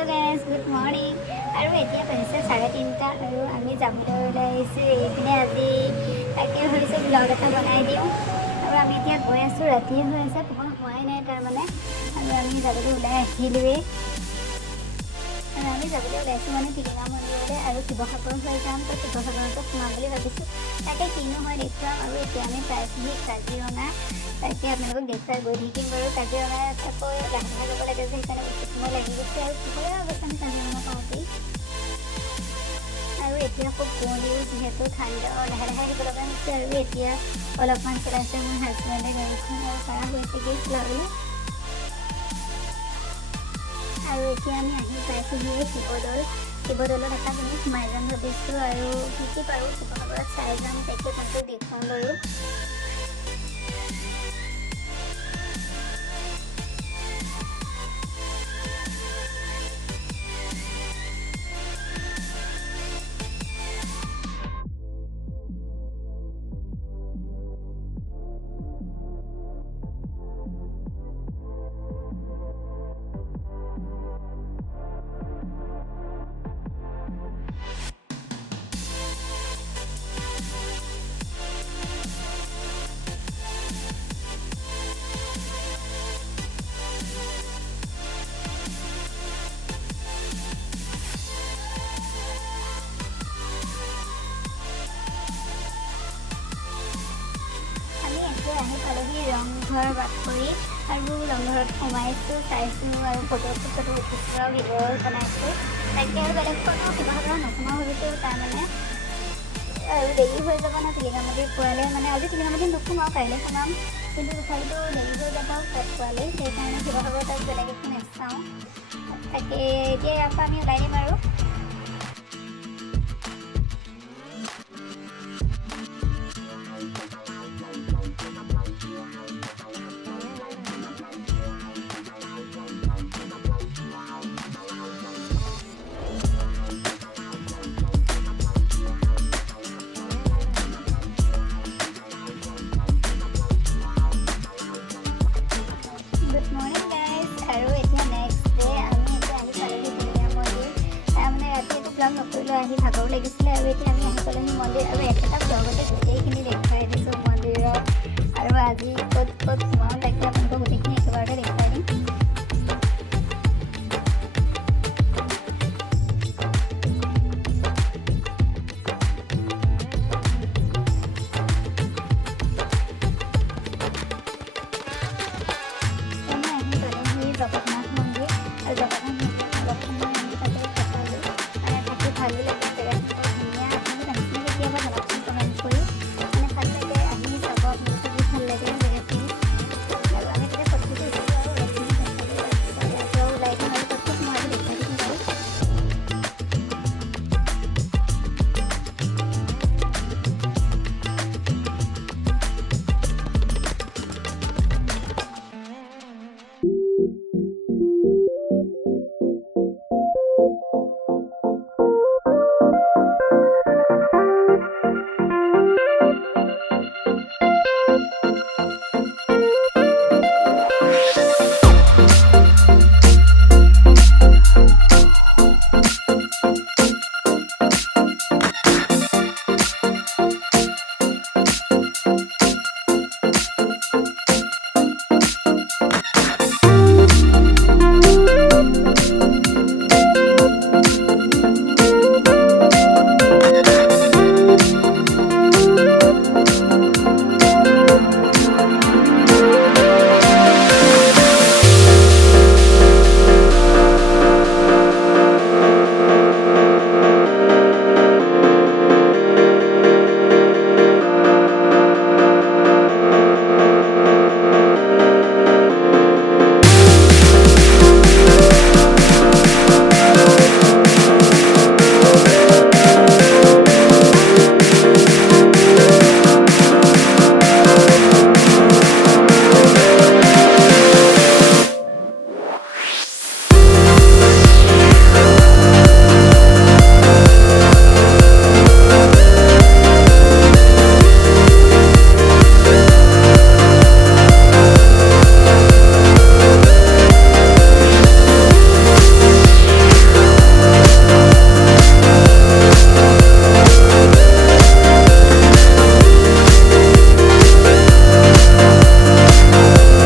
hello guys good morning और এতিয়া হৈছে 3:30 আৰু আমি যাবলৈ ওলাইছো এইপিনে আজি তাকে হৈছে ব্লগ এটা বনাই দিওঁ আৰু আমি এতিয়া গৈ আছো ৰাতি হৈ আছে পোহৰ হোৱাই নাই তাৰ মানে আৰু আমি যাবলৈ ওলাই আহিলোৱে আৰু আমি যাবলৈ ওলাইছো মানে টিলিঙা মন্দিৰলৈ আৰু শিৱসাগৰ হৈ যাম তো শিৱসাগৰতো সোমাম বুলি ভাবিছো তাকে কিনো হয় দেখুৱাম আৰু এতিয়া আমি পাইছোহি কাজিৰঙা তাকে আপোনালোকক দেখুৱাই গৈ থাকিম বাৰু কাজিৰঙা আকৌ লাহে লাহে যাব লাগে যে সেইকাৰণে বেছি সময় লাগি গৈছে আৰু পোহৰে অৱশ্যে আমি কাজিৰঙা পাওঁতেই আৰু এতিয়া খুব কুঁৱলীও যিহেতু ঠাণ্ডা লাহে লাহে আহিব লগা হৈছে আৰু এতিয়া অলপমান চলাইছে মোৰ হাজবেণ্ডে গাড়ীখন আৰু পাৰা হৈছেগৈ চলাবলৈ আৰু এতিয়া আমি আহি পাইছোহি শিৱদৌলত এটা আমি সোমাই যাম ভাবিছোঁ আৰু কি কি পাৰোঁ শিৱসাগৰত চাই যাম তাকে আপোনালোকক দেখুৱাম বাৰু আহি পালোহি ৰংঘৰ বাকৰি আৰু ৰংঘৰত সোমাইছোঁ চাইছোঁ আৰু ফটো উঠিছোঁ আৰু ভিডিঅ' বনাইছোঁ তাকে আৰু বেলেগ ফটো শিৱসাগৰত নোসোমাওঁ ভাবিছোঁ তাৰমানে আৰু দেৰি হৈ যাব ন টিলিঙা মন্দিৰ পোৱালে মানে আজি টিলিঙা মন্দিৰ নোসোমাওঁ কাইলৈ সোমাম কিন্তু তথাপিতো দেৰি হৈ যাব তাত পোৱালে সেইকাৰণে শিৱসাগৰত তাত বেলেগ একো নাচাওঁ তাকে এতিয়া ইয়াৰ পৰা আমি ওলাই দিম আৰু নকৰিলোঁ আহি ভাগৰো লাগিছিলে আৰু এতিয়া আমি আহি পালোহি মন্দিৰ আৰু একেটা ব্লগতে গোটেইখিনি দেখুৱাই দিছোঁ মন্দিৰত আৰু আজি ক'ত সোমাওঁ তাকে আপোনালোকক গোটেইখিনি